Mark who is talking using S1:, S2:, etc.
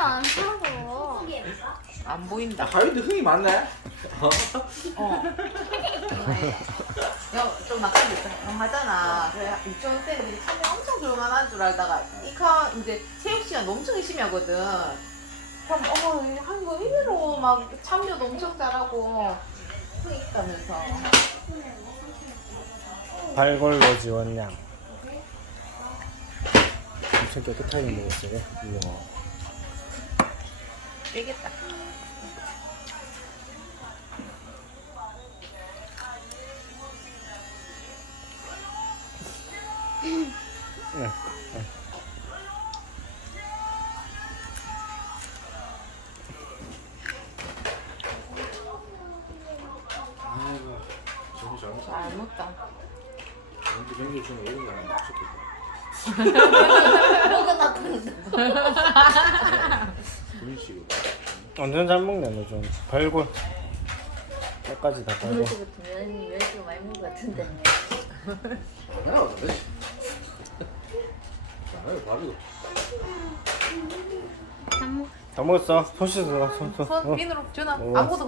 S1: 안 사고.
S2: 안 보인다.
S3: 가위도 흥이 많네.
S2: 어. 좀 막상 조용하잖아. 그래 유치원생들이 참여 엄청 조용한 줄 알다가 이카 이제 체육 시간 엄청 열심히 하거든. 그럼 한거 의외로 막 참여도 엄청 잘하고 흥 있다면서.
S4: 발골로 지원량 엄청 깨끗하게 먹었어요. 우와.
S2: 되겠다.
S4: 네.
S3: 아이고, 정이 잘못.
S2: 잘 먹다.
S3: 경기 중에 이런 거 하나 시켰다.
S1: 먹어놨던데.
S3: 분식으로.
S4: 완전 잘 먹네. 너 좀 발골 끝까지 다 발골.
S1: 그때부터 면이 많이 먹은 것 같은데.
S3: 하나 어떤데? 자, 밥이고.
S4: 다 먹었어. 손 씻어라. 손.
S2: 손 비누로 전화
S4: 어.
S2: 아무것도